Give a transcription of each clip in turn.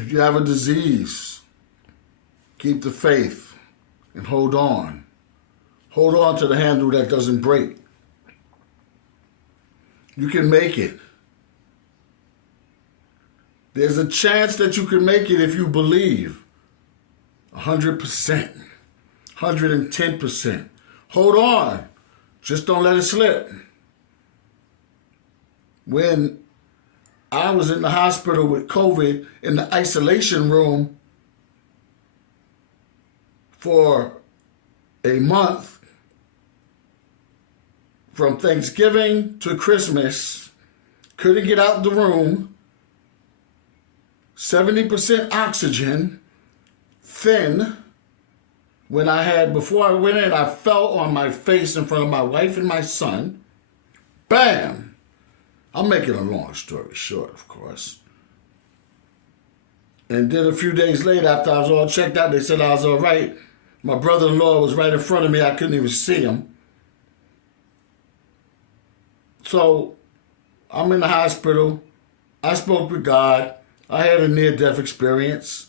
If you have a disease, keep the faith and hold on. Hold on to the handle that doesn't break. You can make it. There's a chance that you can make it if you believe. 100%. 110%. Hold on. Just don't let it slip. When I was in the hospital with COVID in the isolation room for a month, from Thanksgiving to Christmas, couldn't get out the room, 70% oxygen, thin. Before I went in, I fell on my face in front of my wife and my son. Bam! I'm making a long story short, of course. And then a few days later, after I was all checked out, they said I was all right. My brother-in-law was right in front of me. I couldn't even see him. So I'm in the hospital. I spoke with God. I had a near-death experience.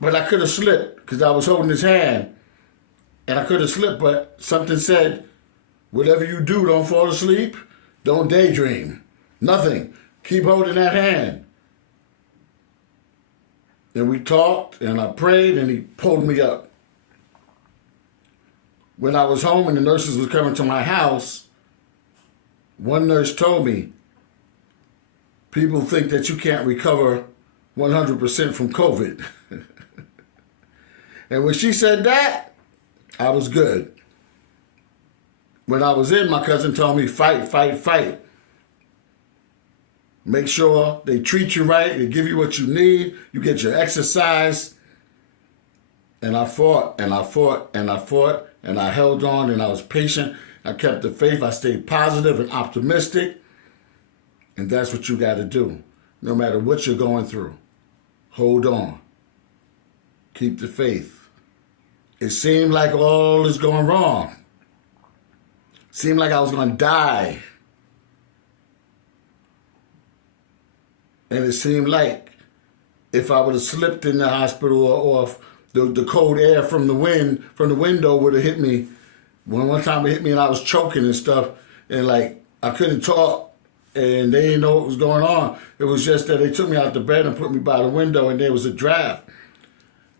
But I could have slipped because I was holding his hand. And I could have slipped, but something said, whatever you do, don't fall asleep. Don't daydream. Nothing. Keep holding that hand. And we talked, and I prayed, and he pulled me up. When I was home and the nurses was coming to my house, one nurse told me, people think that you can't recover 100% from COVID. And when she said that, I was good. When I was in, my cousin told me, fight, fight, fight. Make sure they treat you right, they give you what you need, you get your exercise. And I fought, and I fought, and I fought, and I held on, and I was patient. I kept the faith. I stayed positive and optimistic. And that's what you got to do. No matter what you're going through, hold on. Keep the faith. It seemed like all is going wrong. It seemed like I was going to die. And it seemed like if I would have slipped in the hospital or if the cold air from the window would have hit me. One time it hit me and I was choking and stuff, and like I couldn't talk, and they didn't know what was going on. It was just that they took me out the bed and put me by the window, and there was a draft.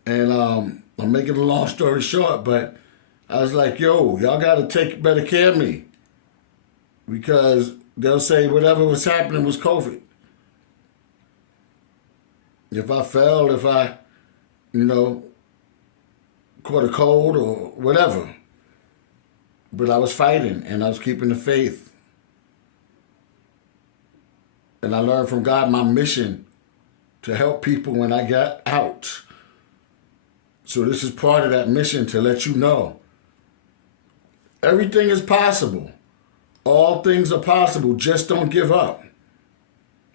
And I'm making a long story short, but I was like, yo, y'all got to take better care of me, because they'll say whatever was happening was COVID. If I fell, if I, caught a cold or whatever. But I was fighting, and I was keeping the faith. And I learned from God my mission to help people when I got out. So this is part of that mission, to let you know everything is possible. All things are possible. Just don't give up.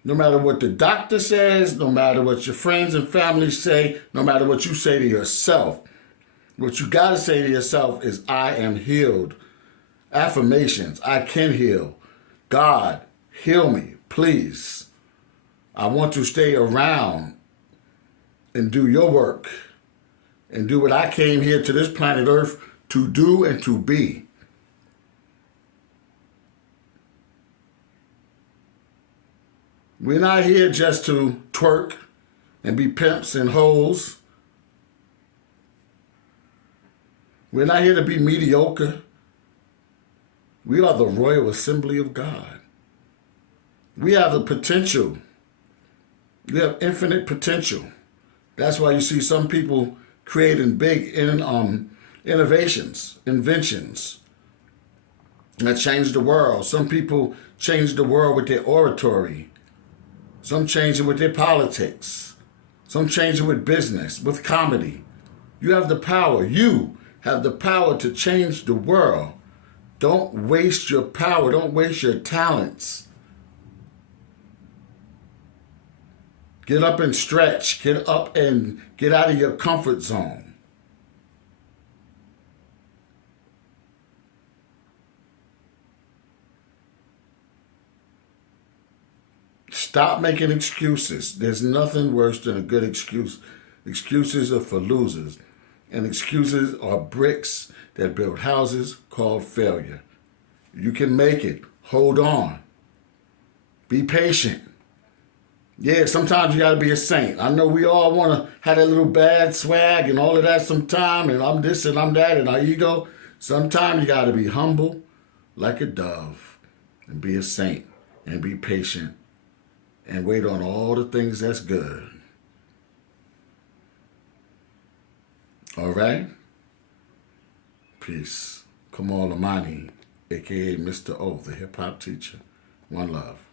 No matter what the doctor says, no matter what your friends and family say, no matter what you say to yourself, what you got to say to yourself is, I am healed. Affirmations, I can heal. God, heal me, please. I want to stay around and do your work and do what I came here to this planet Earth to do and to be. We're not here just to twerk and be pimps and hoes. We're not here to be mediocre. We are the Royal Assembly of God. We have the potential. We have infinite potential. That's why you see some people creating big innovations, inventions that change the world. Some people change the world with their oratory. Some change it with their politics. Some change it with business, with comedy. You have the power. You have the power to change the world. Don't waste your power. Don't waste your talents. Get up and stretch. Get up and get out of your comfort zone. Stop making excuses. There's nothing worse than a good excuse. Excuses are for losers. And excuses are bricks that build houses called failure. You can make it. Hold on. Be patient. Yeah, sometimes you got to be a saint. I know we all want to have that little bad swag and all of that sometime, and I'm this and I'm that, and our ego. Sometimes you got to be humble like a dove and be a saint and be patient and wait on all the things that's good. All right? Peace. Kamal Amani, a.k.a. Mr. O, the hip-hop teacher. One love.